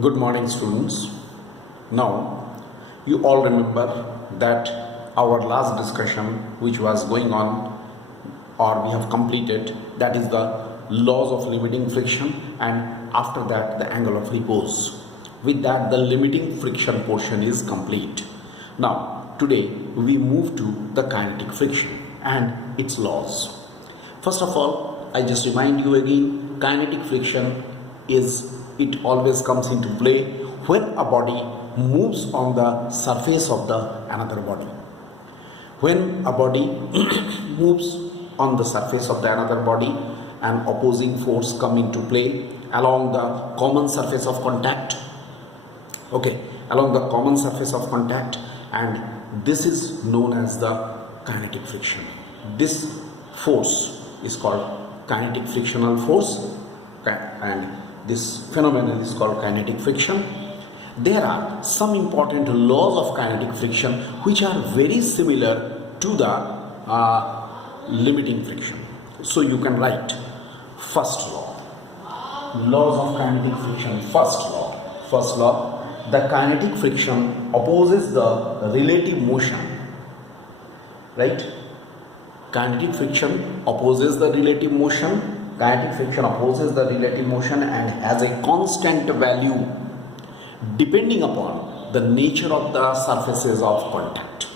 Good morning, students. Now, you all remember that our last discussion, which was going on or we have completed, that is the laws of limiting friction, and after that, the angle of repose. With that, the limiting friction portion is complete. Now, today we move to the kinetic friction and its laws. First of all, I just remind you again, kinetic friction it always comes into play when a body moves on the surface of the another body. When a body moves on the surface of the another body, an opposing force come into play along the common surface of contact. Along the common surface of contact, and this is known as the kinetic friction. This force is called kinetic frictional force, and this phenomenon is called kinetic friction. There are some important laws of kinetic friction which are very similar to the limiting friction. So you can write first law, laws of kinetic friction. First law, the kinetic friction opposes the relative motion, right? Kinetic friction opposes the relative motion. Kinetic friction opposes the relative motion and has a constant value depending upon the nature of the surfaces of contact.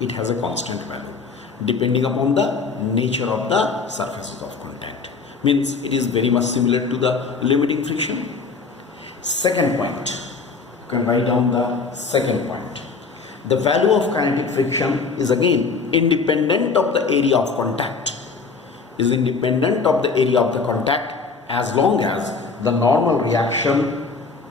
It has a constant value depending upon the nature of the surfaces of contact. Means it is very much similar to the limiting friction. Second point, you can write down the second point. The value of kinetic friction is again independent of the area of contact. Is independent of the area of the contact as long as the normal reaction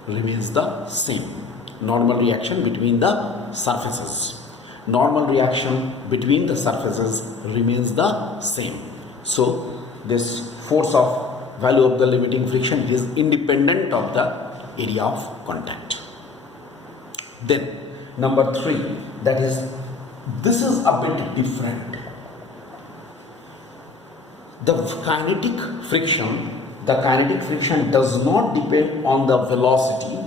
remains the same. Normal reaction between the surfaces. Normal reaction between the surfaces remains the same. So this force of value of the limiting friction is independent of the area of contact. Then number 3, that is, this is a bit different. The kinetic friction does not depend on the velocity,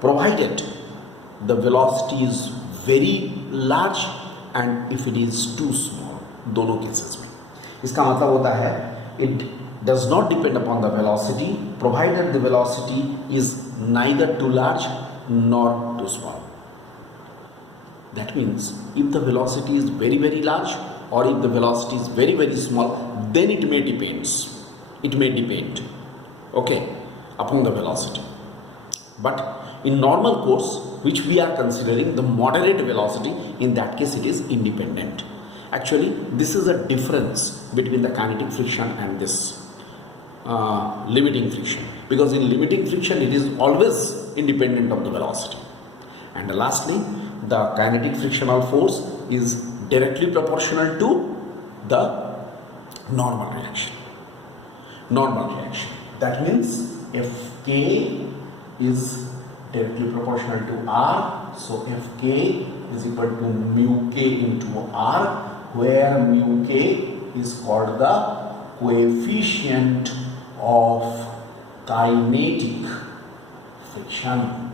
provided the velocity is very large and if it is too small. दोनों cases में इसका मतलब होता है it does not depend upon the velocity provided the velocity is neither too large nor too small. That means if the velocity is very very large or if the velocity is very very small, then it may depend upon the velocity. But in normal course, which we are considering the moderate velocity, in that case it is independent. Actually, this is a difference between the kinetic friction and this limiting friction, because in limiting friction it is always independent of the velocity. And lastly, the kinetic frictional force is directly proportional to the normal reaction. That means if K is directly proportional to R, so if K is equal to mu K into R, where mu K is called the coefficient of kinetic friction.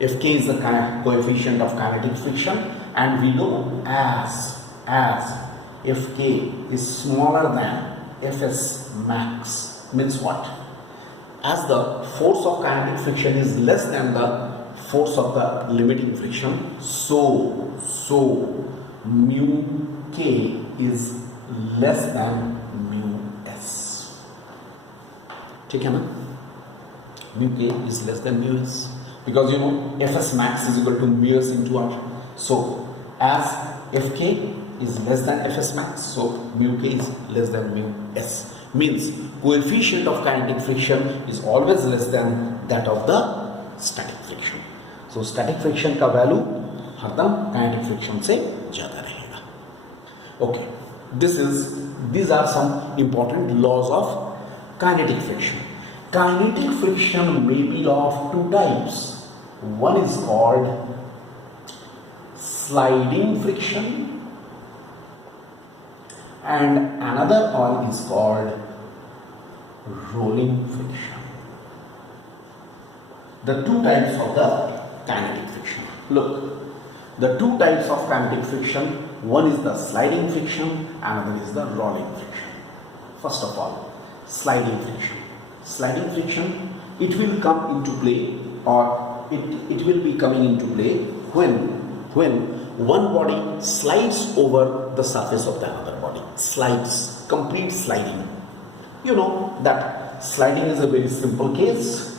If K is the coefficient of kinetic friction, and we know as if K is smaller than Fs max, means what? As the force of kinetic friction is less than the force of the limiting friction, so mu K is less than mu S. ठीक है ना? Mu K is less than mu S. Because you know Fs max is equal to mu S into R. So as Fk is less than Fs max, so mu K is less than mu S. Means coefficient of kinetic friction is always less than that of the static friction. So static friction का value हरदम kinetic friction से ज़्यादा रहेगा. These are some important laws of kinetic friction. Kinetic friction may be of two types. One is called sliding friction and another one is called rolling friction. The two types of the kinetic friction. Look, the two types of kinetic friction, one is the sliding friction, another is the rolling friction. First of all, sliding friction. Sliding friction, it will come into play, or it will be coming into play when one body slides over the surface of the another body. Slides, complete sliding. You know that sliding is a very simple case.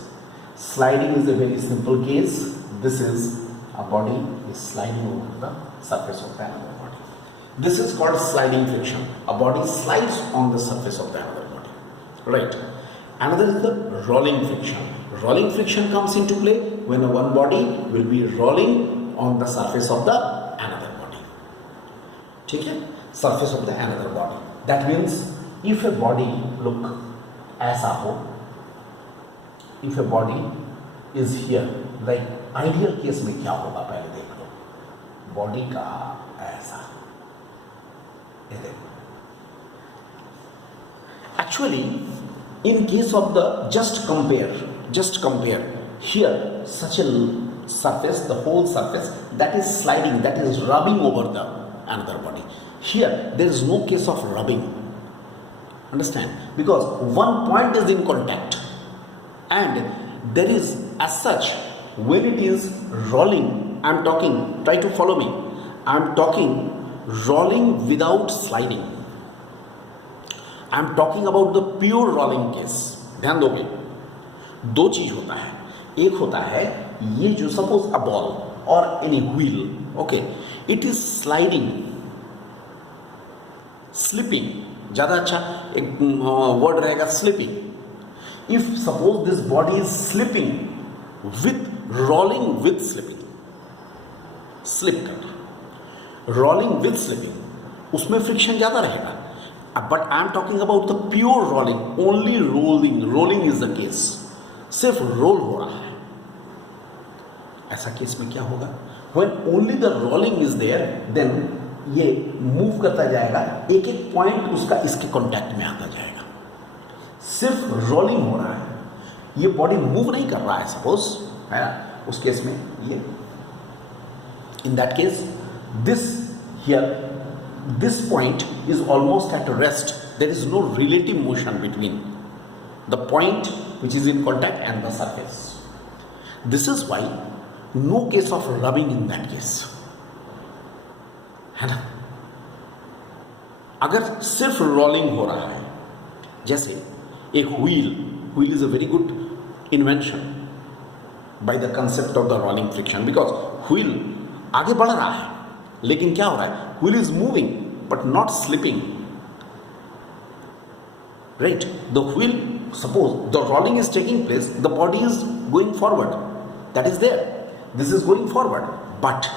Sliding is a very simple case. This is a body is sliding over the surface of the another body. This is called sliding friction. A body slides on the surface of the another body. Right. Another is the rolling friction. Rolling friction comes into play when one body will be rolling on the surface of the another body. Okay? Surface of the another body. That means if a body, look, ऐसा हो, if a body is here, like ideal case में क्या होगा पहले देख लो, body का ऐसा, ये देखो. Actually, in case of the just compare here such a surface, the whole surface that is sliding, that is rubbing over the another body. Here there is no case of rubbing. Understand? Because one point is in contact, and there is as such when it is rolling, I am talking, try to follow me, I am talking rolling without sliding. I am talking about the pure rolling case. ध्यान दोगे, दो चीज होता है. एक होता है ये जो सपोज अ बॉल और any wheel, okay, it is sliding, slipping, ज्यादा अच्छा एक वर्ड रहेगा slipping. If suppose this body is slipping with rolling with slipping, slip करना, रोलिंग विथ स्लिपिंग, उसमें फ्रिक्शन ज्यादा रहेगा. But I am talking about the pure rolling, only rolling. Rolling is the case. सिर्फ role हो रहा है. ऐसा case में क्या होगा? When only the rolling is there, then ये मूव करता जाएगा, एक एक पॉइंट उसका इसके कांटेक्ट में आता जाएगा. सिर्फ रोलिंग हो रहा है, ये बॉडी मूव नहीं कर रहा है सपोज, है ना, उस केस में ये, in that case this here, this point is almost at rest. There is no relative motion between the point which is in contact and the surface. This is why no case of rubbing in that case, है ना. अगर सिर्फ rolling हो रहा है, जैसे एक wheel is a very good invention by the concept of the rolling friction, because wheel आगे बढ़ रहा है, लेकिन क्या हो रहा है, wheel is moving but not slipping, right? The wheel, suppose the rolling is taking place, the body is going forward, that is there, this is going forward, but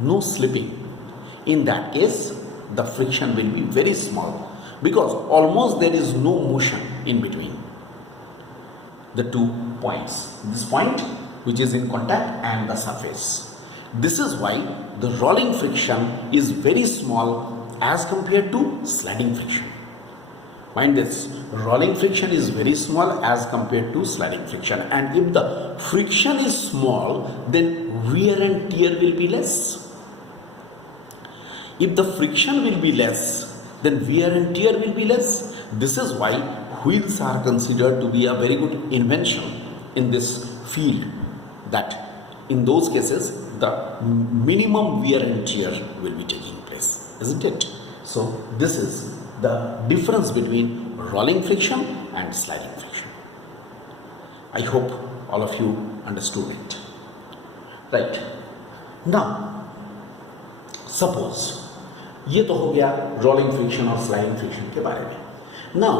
no slipping. In that case the friction will be very small, because almost there is no motion in between the 2 points, this point which is in contact and the surface. This is why the rolling friction is very small as compared to sliding friction. Mind this, rolling friction is very small as compared to sliding friction, and if the friction is small, then wear and tear will be less. If the friction will be less, then wear and tear will be less. This is why wheels are considered to be a very good invention in this field, that in those cases the minimum wear and tear will be taking place, isn't it? So this is the difference between rolling friction and sliding friction. I hope all of you understood it. Right. Now suppose ये तो हो गया rolling friction और sliding friction के बारे में. Now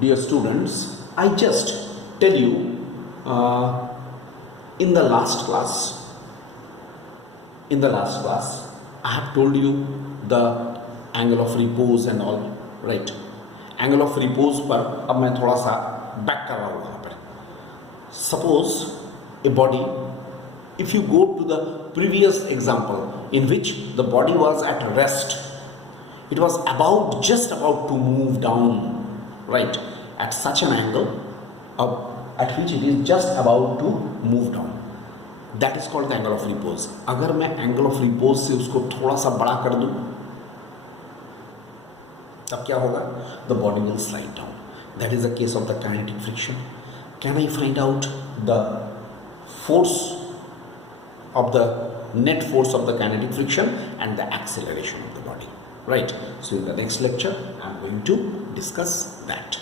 dear students, I just tell you in the last class I have told you the angle of repose and all, right? Angle of repose पर अब मैं थोड़ा सा बैक कर रहा हूँ वहाँ पर. Suppose a body, if you go to the previous example in which the body was at rest, it was just about to move down, right? at such an angle at which it is just about to move down. That is called the angle of repose. अगर मैं angle of repose से उसको थोड़ा सा बड़ा कर दूं तब क्या होगा? The body will slide down. That is the case of the kinetic friction. Can I find out the force of the net force of the kinetic friction and the acceleration of the body? Right. So in the next lecture, I am going to discuss that.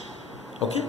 Okay.